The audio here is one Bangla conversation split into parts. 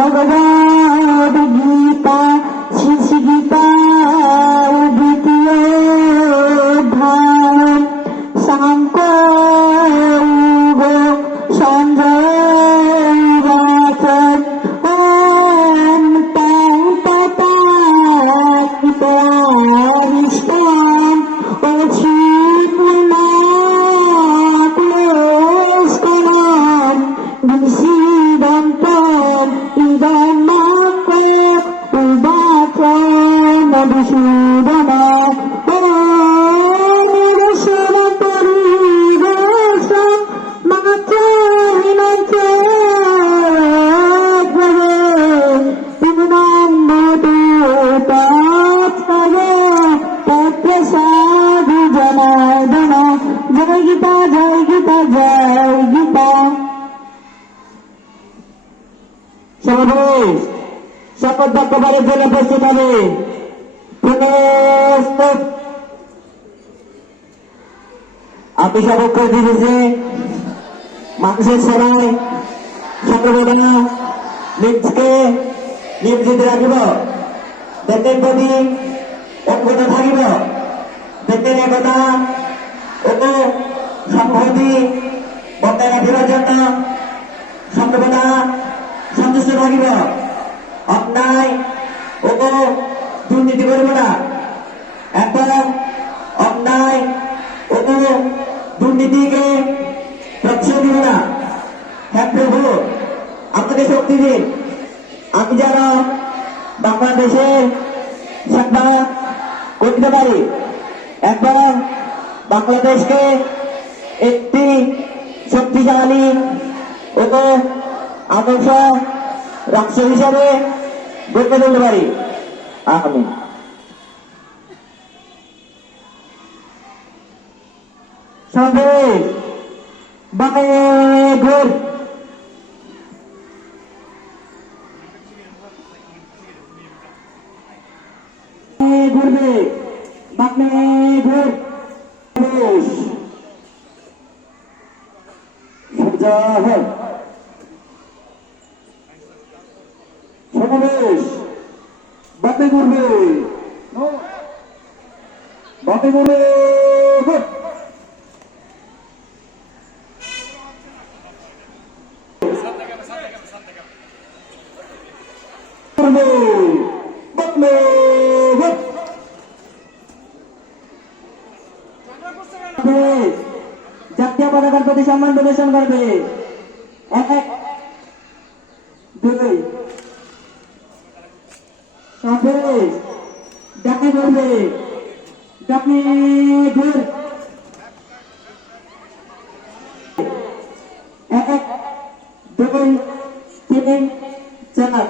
ভগবদ গীতা শ্রী গীতা দ্বিতীয় অধ্যায় সাংখ্য সঞ্জয় বাচন ওম তং তথারিষ্টম অচিন্মনাকুলস্করম বিসিদন্তম ইদম উবাচন মধুসূদন জয় গীতা জয় গীতা জয় গীতা। সমাবেশ শপথ বাক্য পাঠের জন্য প্রস্তুত হবে। আপনি শপথ করে দিয়েছে মানুষের সেবায় সর্বদা নিজকে নিয়োজিত রাখিব, দেশের প্রতি একতা থাকিব, দেশের একতা ও সংহতি বজায় রাখিবার জন্য সর্বদা সন্তুষ্ট থাকিব, অন্যায় ও দুর্নীতি করিব না এবং অন্যায় ও দুর্নীতিকে প্রশ্রয় দিব না। হ্যাঁ প্রভু, আপনাকে শক্তি দিন, আমি যেন বাংলাদেশের সেবা করতে পারি এবং বাংলাদেশকে একটি শক্তিশালী ও আদর্শ রাষ্ট্র হিসাবে গড়ে তুলতে পারি। আমিন। সন্দেশ বাঁকে ঘুর ঘুরবে বাঁকে ঘুর সমাবেশ বাতে করবে বাতে করবে জাতীয় পতাকার প্রতি সম্মান প্রদর্শন করবে। এক দুই সমাবেশ ডাকে করবে ডাকে ঘুর এক দুই তিন চার।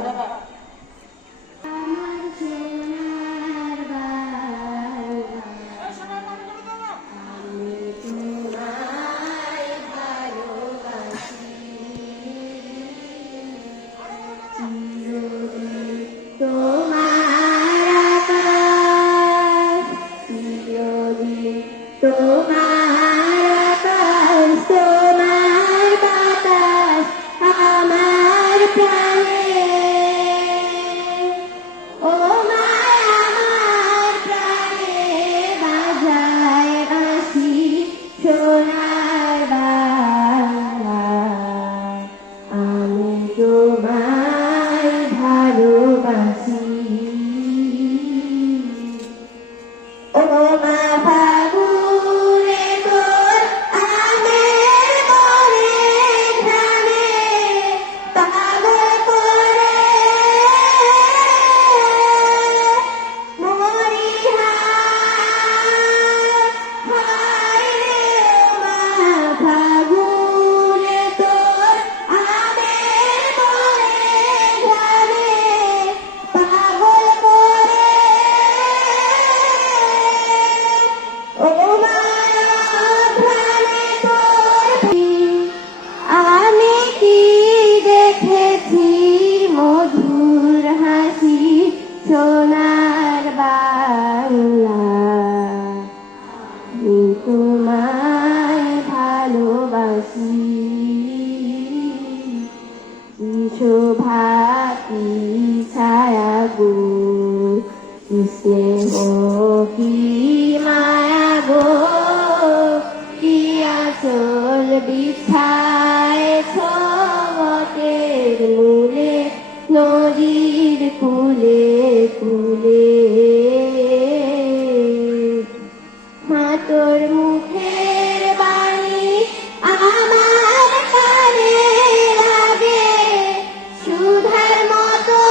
Oh, my father. তোমায় ভালোবাসি, কি শোভা কি ছায়া গো, কি স্নেহ কি মায়া গো, কি আঁচল বিছায়েছ বটের মূলে, নদীর কূলে কূলে। মা তোর মুখের বাণী আমার কানে লাগে সুধার মতো,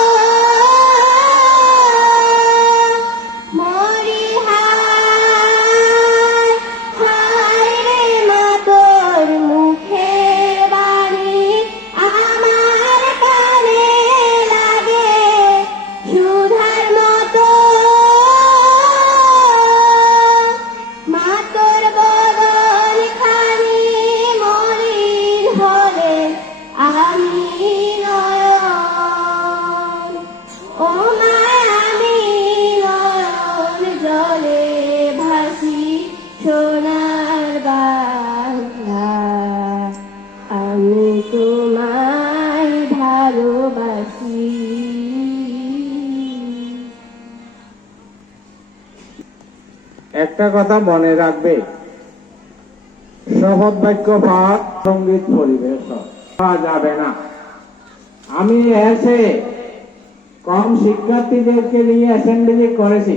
মরি হায় হায় রে মা তোর মুখের বাণী আমার কানে লাগে সুধার মতো। মা তোর বদন খানি মলিন হলে আমি নয়ন, ও মা আমি নয়ন জলে ভাসি সোনার বাংলা, আমি তোমায় ভালোবাসি। একটা কথা মনে রাখবে, শপথ বাক্য পাঠ সঙ্গীত পরিবেশন করা যাবে না। আমি এসে কম শিক্ষার্থীদেরকে নিয়ে অ্যাসেম্বলি করেছি,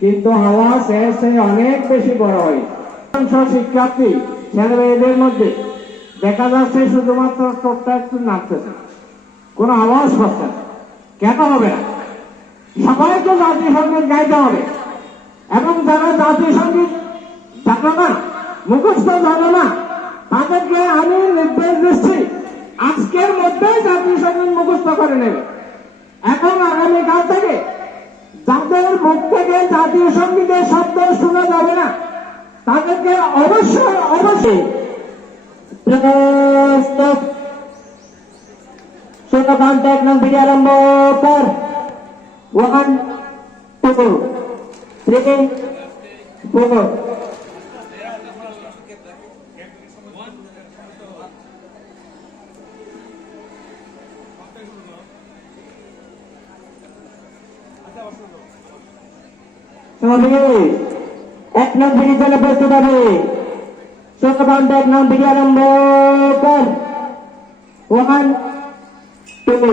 কিন্তু আওয়াজ এসে অনেক বেশি বড় হয়। শিক্ষার্থী ছেলে মেয়েদের মধ্যে দেখা যাচ্ছে শুধুমাত্র টোটটা একটু নাচতেছে, কোনো আওয়াজ হচ্ছে না। কেন হবে না? সবাইকে জাতীয় সঙ্গীত গাইতে হবে, এবং যারা জাতীয় সঙ্গীত জানো না, মুখস্থ জানো না, তাদেরকে আমি নির্দেশ দিচ্ছি আজকের মধ্যেই জাতীয় সঙ্গীত মুখস্থ করে নেবে। এখন আগামীকাল থেকে যাদের মুখ থেকে জাতীয় সঙ্গীতের শব্দ শোনা যাবে না, তাদেরকে অবশ্যই অবশ্যই শতকান্ত 1 নং বিধি আরম্ভ কর। 1 2 3 4। এক নং বিধি জন্য প্রস্তুত হবে। শতকান্ত 1 নং বিধি আরম্ভ কর। 1 2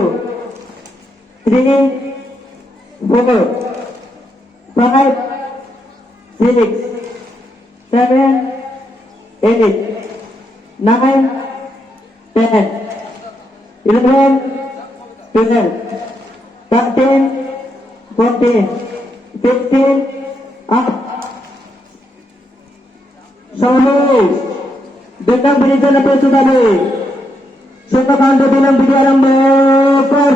3 4 5 6 7 8 9 10 11 12 13 14 15 up। সমাবেশ 2 নং বিধির জন্য প্রস্তুত হবে। শতকান্ত 2 নং বিধি আরম্ভ কর।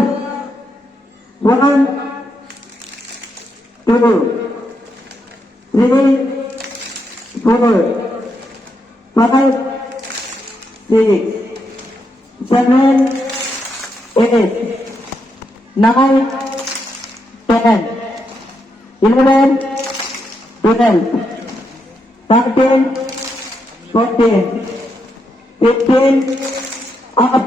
1 2 3 4 5 6 7 8 9 10 11 12 13 14 15 up।